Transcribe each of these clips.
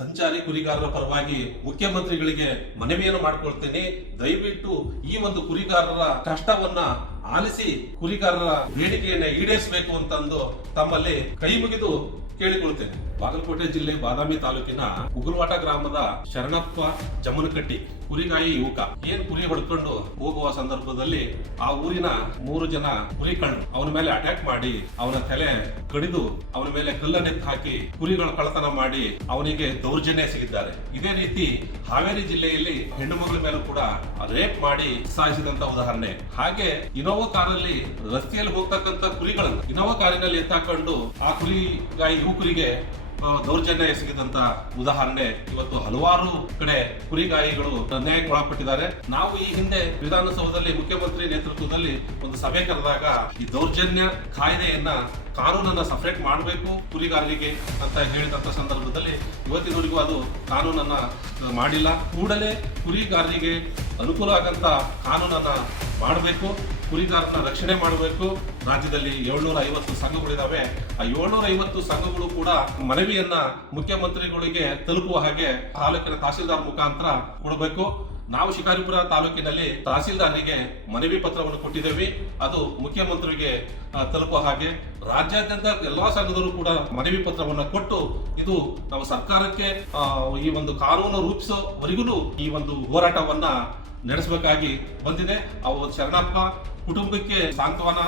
ಸಂಚಾರಿ ಕುರಿಗಾರರ ಪರವಾಗಿ ಮುಖ್ಯಮಂತ್ರಿಗಳಿಗೆ ಮನವಿಯನ್ನು ಮಾಡಿಕೊಳ್ತೇನೆ. ದಯವಿಟ್ಟು ಈ ಒಂದು ಕುರಿಗಾರರ ಕಷ್ಟವನ್ನ ಆಲಿಸಿ ಕುರಿಗಾರರ ಬೇಡಿಕೆಯನ್ನ ಈಡೇರಿಸಬೇಕು ಅಂತಂದು ತಮ್ಮಲ್ಲಿ ಕೈ ಮುಗಿದು ಕೇಳಿಕೊಳ್ತೇನೆ. ಬಾಗಲಕೋಟೆ ಜಿಲ್ಲೆ ಬಾದಾಮಿ ತಾಲೂಕಿನ ಉಗುಲ್ವಾಟ ಗ್ರಾಮದ ಶರಣಪ್ಪ ಜಮನಕಟ್ಟಿ ಕುರಿಗಾಯಿ ಯುವಕ. ಏನ್ ಕುರಿ ಹೊಡ್ಕೊಂಡು ಹೋಗುವ ಸಂದರ್ಭದಲ್ಲಿ ಆ ಊರಿನ ಮೂರು ಜನ ಕುರಿ ಕಣ್ಣು ಅವನ ಮೇಲೆ ಅಟ್ಯಾಕ್ ಮಾಡಿ, ಅವನ ತಲೆ ಕಡಿದು ಅವನ ಮೇಲೆ ಕಲ್ಲನ್ನೆತ್ತು ಹಾಕಿ ಕುರಿಗಳ ಕಳತನ ಮಾಡಿ ಅವನಿಗೆ ದೌರ್ಜನ್ಯ ಸಿಗಿದ್ದಾರೆ ಇದೇ ರೀತಿ ಹಾವೇರಿ ಜಿಲ್ಲೆಯಲ್ಲಿ ಹೆಣ್ಣು ಮಗಳ ಮೇಲೂ ಕೂಡ ರೇಪ್ ಮಾಡಿ ಸಾಯಿಸಿದಂತ ಉದಾಹರಣೆ. ಹಾಗೆ ಇನೋವಾ ಕಾರಲ್ಲಿ ರಸ್ತೆಯಲ್ಲಿ ಹೋಗ್ತಕ್ಕಂತ ಕುರಿಗಳನ್ನು ಇನೋವಾ ಕಾರಿನಲ್ಲಿ ಎತ್ತಾಕೊಂಡು ಆ ಕುರಿಗಾಯಿ ಯುವಕರಿಗೆ ದೌರ್ಜನ್ಯ ಎಸಗಿದಂತ ಉದಾಹರಣೆ, ಇವತ್ತು ಹಲವಾರು ಕಡೆ ಕುರಿಗಾಯಿಗಳು ಅನ್ಯಾಯಕ್ಕೆ ಒಳಪಟ್ಟಿದ್ದಾರೆ. ನಾವು ಈ ಹಿಂದೆ ವಿಧಾನಸೌಧದಲ್ಲಿ, ಮುಖ್ಯಮಂತ್ರಿ ನೇತೃತ್ವದಲ್ಲಿ ಒಂದು ಸಭೆ ಕರೆದಾಗ ಈ ದೌರ್ಜನ್ಯ ಕಾಯ್ದೆಯನ್ನ ಕಾನೂನನ್ನ ಸಪರೇಟ್ ಮಾಡಬೇಕು ಕುರಿಗಾರರಿಗೆ ಅಂತ ಹೇಳಿದಂತ ಸಂದರ್ಭದಲ್ಲಿ ಇವತ್ತಿನವರೆಗೂ ಅದು ಕಾನೂನನ್ನ ಮಾಡಿಲ್ಲ. ಕೂಡಲೇ ಕುರಿಗಾರರಿಗೆ ಅನುಕೂಲ ಆಗಂತ ಕಾನೂನನ್ನ ಮಾಡಬೇಕು ಕುರಿಗಾರನ ರಕ್ಷಣೆ ಮಾಡಬೇಕು. ರಾಜ್ಯದಲ್ಲಿ ಏಳ್ನೂರ ಐವತ್ತು ಸಂಘಗಳಿದಾವೆ. ಆ ಏಳ್ನೂರ ಐವತ್ತು ಸಂಘಗಳು ಕೂಡ ಮನವಿಯನ್ನ ಮುಖ್ಯಮಂತ್ರಿಗಳಿಗೆ ತಲುಪುವ ಹಾಗೆ ತಾಲೂಕಿನ ತಹಸೀಲ್ದಾರ್ ಮುಖಾಂತರ ಕೊಡಬೇಕು. ನಾವು ಶಿಕಾರಿಪುರ ತಾಲೂಕಿನಲ್ಲಿ ತಹಸೀಲ್ದಾರರಿಗೆ ಮನವಿ ಪತ್ರವನ್ನು ಕೊಟ್ಟಿದ್ದೇವೆ. ಅದು ಮುಖ್ಯಮಂತ್ರಿಗೆ ತಲುಪುವ ಹಾಗೆ. ರಾಜ್ಯಾದ್ಯಂತ ಎಲ್ಲಾ ಸಂಘದವರು ಕೂಡ ಮನವಿ ಪತ್ರವನ್ನು ಕೊಟ್ಟು ಇದು ನಾವು ಸರ್ಕಾರಕ್ಕೆ ಈ ಒಂದು ಕಾನೂನು ರೂಪಿಸೋವರೆಗೂ ಈ ಒಂದು ಹೋರಾಟವನ್ನ ನಡೆಸಬೇಕಾಗಿ ಬಂದಿದೆ. ಅವು ಶರಣಪ್ಪ ಕುಟುಂಬಕ್ಕೆ ಸಾಂತ್ವನ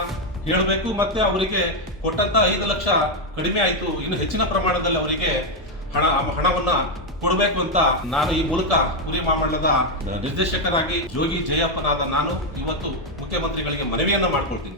ಹೇಳಬೇಕು ಮತ್ತೆ ಅವರಿಗೆ ಕೊಟ್ಟಂತ ಐದು ಲಕ್ಷ ಕಡಿಮೆ ಆಯಿತು. ಇನ್ನು ಹೆಚ್ಚಿನ ಪ್ರಮಾಣದಲ್ಲಿ ಅವರಿಗೆ ಹಣ, ಹಣವನ್ನ ಕೊಡಬೇಕು ಅಂತ ನಾನು ಈ ಮೂಲಕ ಪುರಿ ಮಾಮಂಡಲದ ನಿರ್ದೇಶಕರಾಗಿ ಜೋಗಿ ಜಯಪ್ಪನಾದ ನಾನು. ಇವತ್ತು ಮುಖ್ಯಮಂತ್ರಿಗಳಿಗೆ ಮನವಿಯನ್ನ ಮಾಡ್ಕೊಳ್ತೀನಿ.